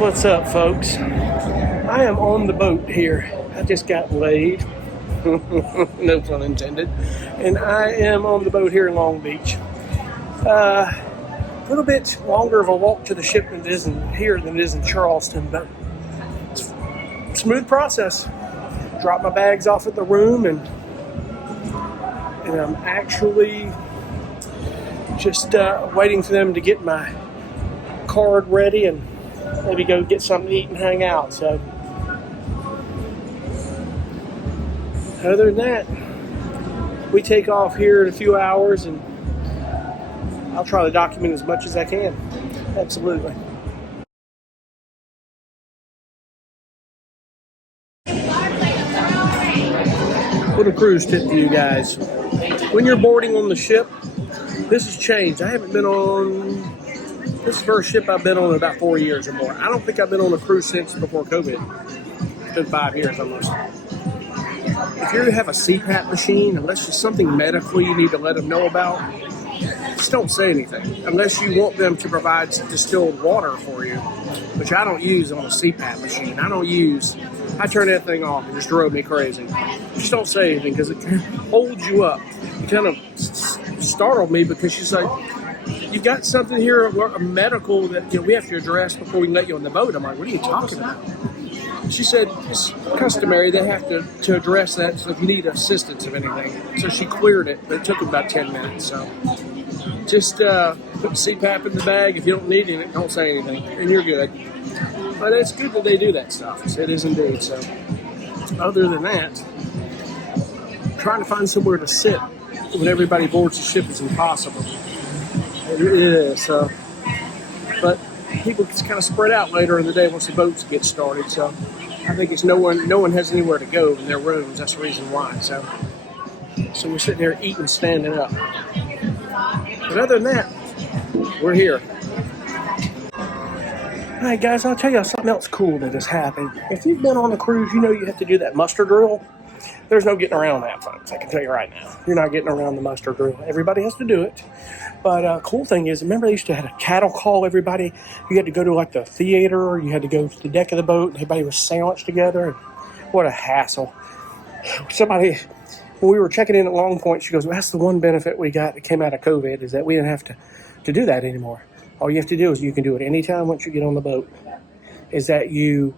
What's up, folks? I am on the boat here. I just got laid. No pun intended. And I am on the boat here in Long Beach. A little bit longer of a walk to the ship than it is here than it is in Charleston, but it's a smooth process. Drop my bags off at the room, and I'm actually just waiting for them to get my card ready and maybe go get something to eat and hang out. So other than that, we take off here in a few hours, and I'll try to document as much as I can. Absolutely. Little cruise tip for you guys. When you're boarding on the ship, this has changed. I haven't been on, this is the first ship I've been on in about 4 years or more. I don't think I've been on a cruise since before COVID. It's been 5 years almost. If you have a CPAP machine, unless it's something medical you need to let them know about, just don't say anything. Unless you want them to provide distilled water for you, which I don't use on a CPAP machine. I turn that thing off. It just drove me crazy. Just don't say anything because it holds you up. It kind of startled me because she's like, you've got something here, a medical that we have to address before we can let you on the boat. I'm like, what are you talking about? She said it's customary. They have to address that, so if you need assistance of anything. So she cleared it, but it took about 10 minutes. So just put CPAP in the bag. If you don't need it, don't say anything, and you're good. But it's good that they do that stuff. It is indeed. So other than that, trying to find somewhere to sit when everybody boards the ship is impossible. It is. But people just kind of spread out later in the day once the boats get started. So I think it's no one has anywhere to go in their rooms. That's the reason why. So we're sitting there eating, standing up. But other than that, we're here. All right, guys, I'll tell you something else cool that has happened. If you've been on a cruise, you know you have to do that muster drill. There's no getting around that, folks. I can tell you right now. You're not getting around the muster drill. Everybody has to do it. But cool thing is, remember they used to have a cattle call everybody? You had to go to like the theater, or you had to go to the deck of the boat, and everybody was sandwiched together. And what a hassle. Somebody, when we were checking in at Long Point, she goes, well, that's the one benefit we got that came out of COVID, is that we didn't have to do that anymore. All you have to do is you can do it anytime once you get on the boat, is that you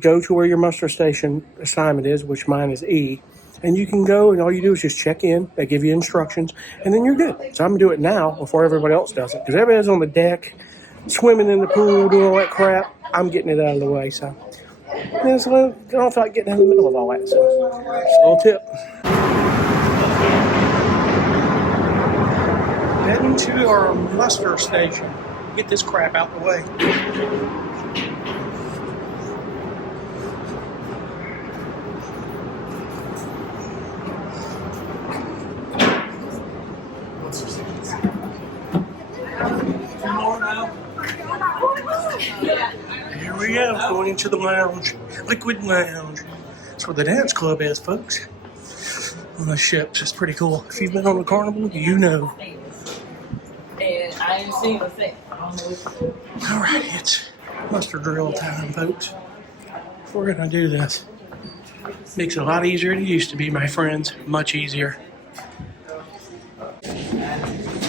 go to where your muster station assignment is, which mine is E, and you can go and all you do is just check in. They give you instructions, and then you're good. So I'm going to do it now before everybody else does it, because everybody's on the deck, swimming in the pool, doing all that crap. I'm getting it out of the way. So I don't feel like getting in the middle of all that. So just a little tip. Heading to our muster station. Get this crap out the way. Here we go, going into the lounge, Liquid Lounge. That's where the dance club is, folks. On the ships, it's pretty cool. If you've been on the Carnival, you know. And I ain't seen a thing. All right, it's muster drill time, folks. We're gonna do this. Makes it a lot easier than it used to be, my friends. Much easier.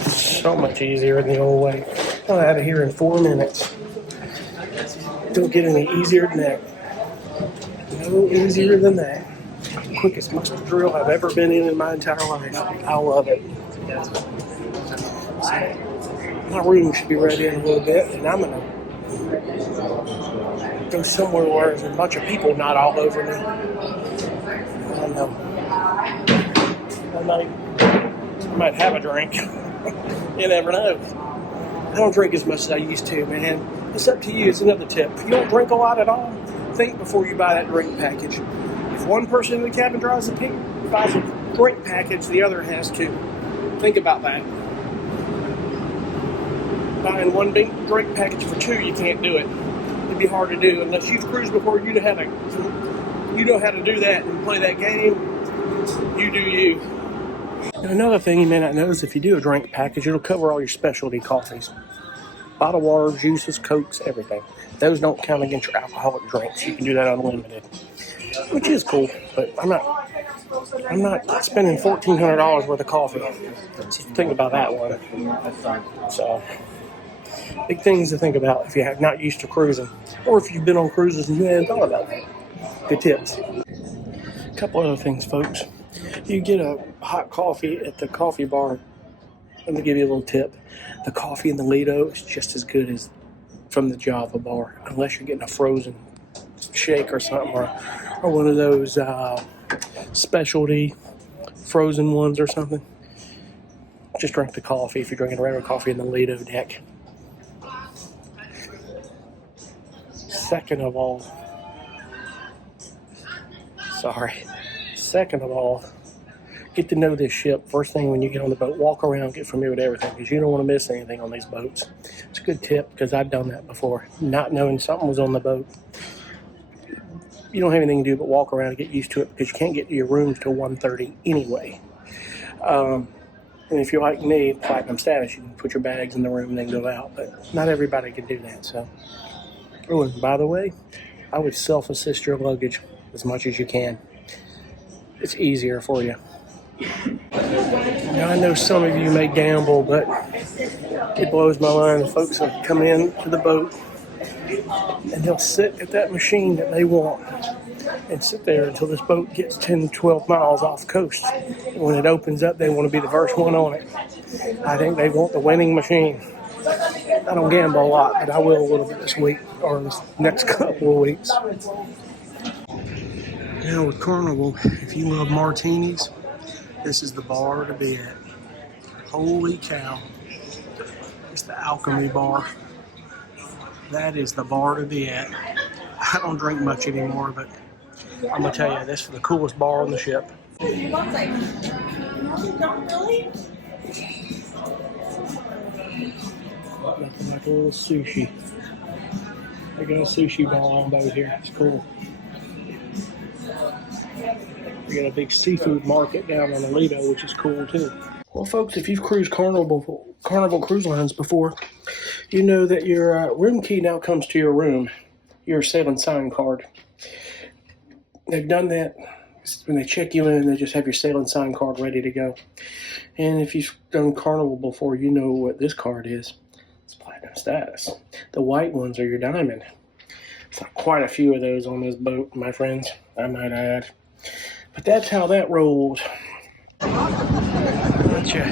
So much easier than the old way. I'm out of here in 4 minutes. Don't get any easier than that. No easier than that. Quickest muster drill I've ever been in my entire life. I love it. So, my room should be ready in a little bit, and I'm gonna go somewhere where there's a bunch of people not all over me. I don't know. I might have a drink. You never know. I don't drink as much as I used to, man. It's up to you. It's another tip. If you don't drink a lot at all, think before you buy that drink package. If one person in the cabin buys a drink package, the other has to. Think about that. Buying one big drink package for two, you can't do it. It'd be hard to do unless you've cruised before. You know how to do that and play that game. You do you. And another thing you may not know is if you do a drink package, it'll cover all your specialty coffees. Bottled water, juices, Cokes, everything. Those don't count against your alcoholic drinks. You can do that unlimited, which is cool. But I'm not spending $1,400 worth of coffee. So think about that one. So big things to think about if you have not used to cruising, or if you've been on cruises and you hadn't thought about that. Good tips. A couple other things, folks. You get a hot coffee at the coffee bar. Let me give you a little tip. The coffee in the Lido is just as good as from the Java bar, unless you're getting a frozen shake or something, or one of those specialty frozen ones or something. Just drink the coffee if you're drinking regular coffee in the Lido deck. Second of all, get to know this ship. First thing when you get on the boat, walk around, get familiar with everything, because you don't want to miss anything on these boats. It's a good tip, because I've done that before, not knowing something was on the boat. You don't have anything to do but walk around and get used to it, because you can't get to your rooms till 1:30 anyway. And if you're like me, platinum status, you can put your bags in the room and then go out, but not everybody can do that. So, oh, and by the way, I would self-assist your luggage as much as you can. It's easier for you. Now, I know some of you may gamble, but it blows my mind. The folks will come in to the boat and they'll sit at that machine that they want and sit there until this boat gets 10, 12 miles off coast. And when it opens up, they want to be the first one on it. I think they want the winning machine. I don't gamble a lot, but I will a little bit this week or this next couple of weeks. Now with Carnival, if you love martinis, this is the bar to be at. Holy cow. It's the Alchemy Bar. That is the bar to be at. I don't drink much anymore, but I'm going to tell you, this is the coolest bar on the ship. You don't really? Nothing like a little sushi. They got a sushi bar on boat here. It's cool. We got a big seafood market down on the Lido, which is cool too. Well, folks, if you've cruised Carnival Cruise Lines before, you know that your room key now comes to your room, your sail and sign card. They've done that when they check you in. They just have your sail and sign card ready to go. And if you've done Carnival before, you know what this card is. It's platinum status. The white ones are your diamond. There's quite a few of those on this boat, my friends, I might add. But that's how that rolls. That's your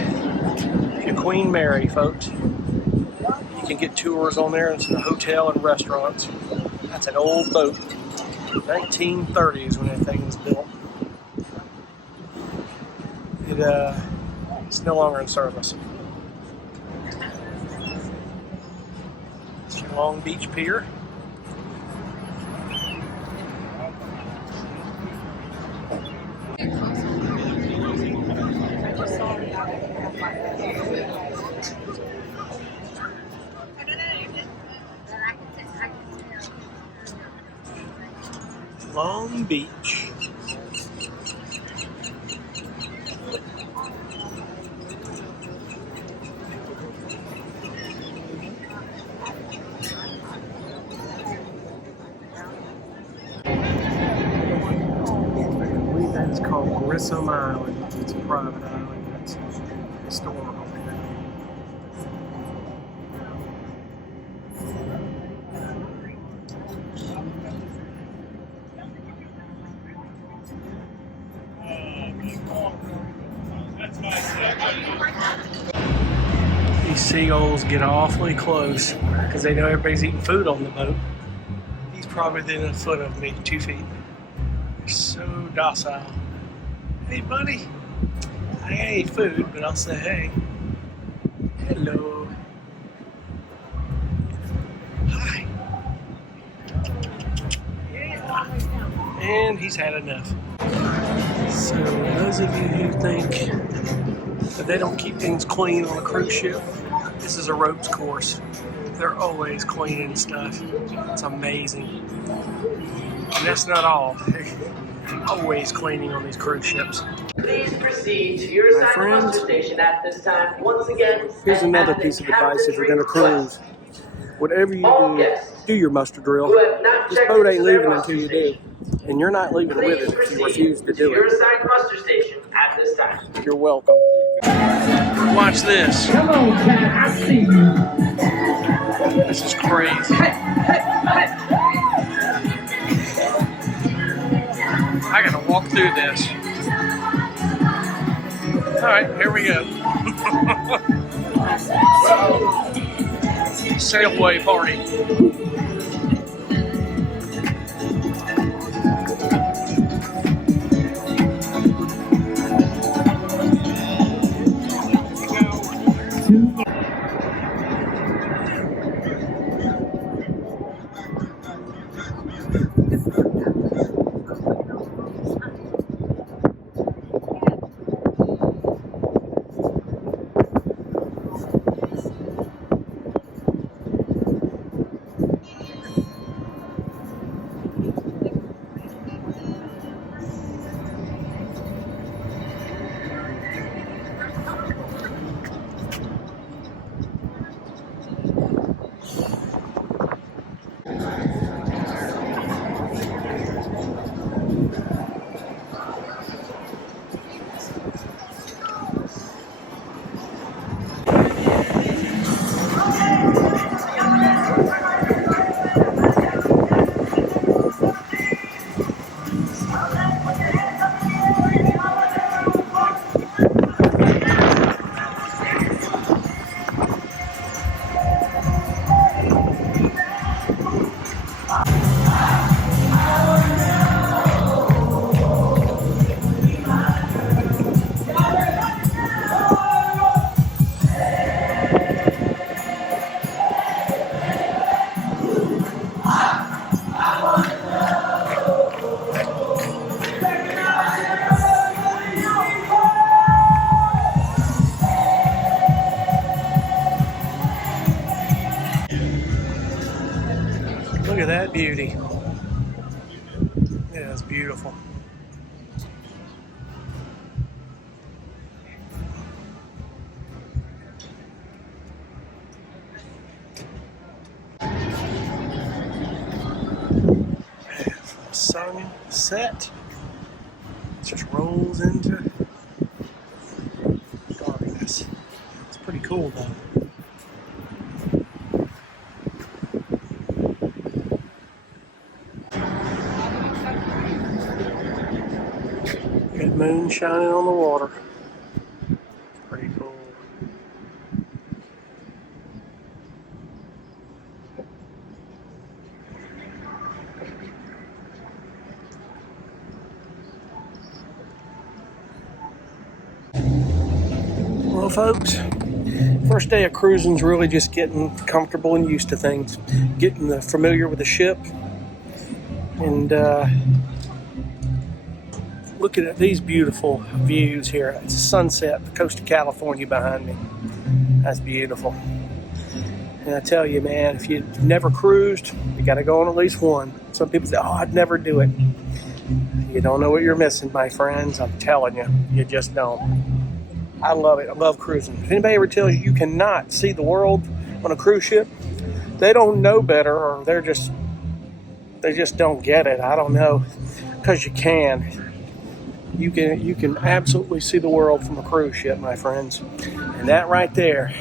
Queen Mary, folks. You can get tours on there. It's a hotel and restaurants. That's an old boat. 1930s when that thing was built. It's no longer in service. It's your Long Beach Pier. Long Beach. I believe that is called Grissom Island. It's a private island. That's historical. These seagulls get awfully close because they know everybody's eating food on the boat. He's probably within a foot of me, 2 feet. They're so docile. Hey, buddy. I ain't eat food, but I'll say hey. Hello. Hi. Yeah. And he's had enough. So those of you who think that they don't keep things clean on a cruise ship, this is a ropes course. They're always cleaning stuff. It's amazing. And that's not all. They're always cleaning on these cruise ships. Please proceed to your assigned muster station at this time. Once again, here's another piece of advice if you're going to cruise. whatever you All do, guests do your muster drill. who have not This checked boat ain't into their leaving muster until you do. station, And you're not leaving with please it if you proceed refuse to to do your it. assigned muster station at this time. You're welcome. Watch this. Come on, Cat, I see you. This is crazy. I gotta walk through this. Alright, here we go. Sailway party. Look at that beauty. Yeah, it's beautiful. Sunset just rolls into darkness. It's pretty cool though. Good moon shining on the water. Pretty cool. Well, folks, first day of cruising is really just getting comfortable and used to things, getting familiar with the ship, and looking at these beautiful views here. It's a sunset, the coast of California behind me. That's beautiful. And I tell you, man, if you've never cruised, you got to go on at least one. Some people say, oh, I'd never do it. You don't know what you're missing, my friends. I'm telling you, you just don't. I love it. I love cruising. If anybody ever tells you you cannot see the world on a cruise ship, they don't know better, or they just don't get it. I don't know, because you can. You can absolutely see the world from a cruise ship, my friends. And that right there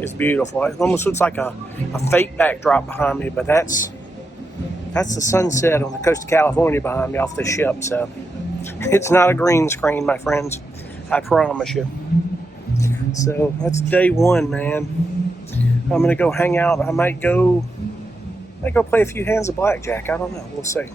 is beautiful. It almost looks like a fake backdrop behind me, but that's the sunset on the coast of California behind me off the ship. So it's not a green screen, my friends. I promise you. So that's day one, man. I'm gonna go hang out. I might go play a few hands of blackjack. I don't know. We'll see.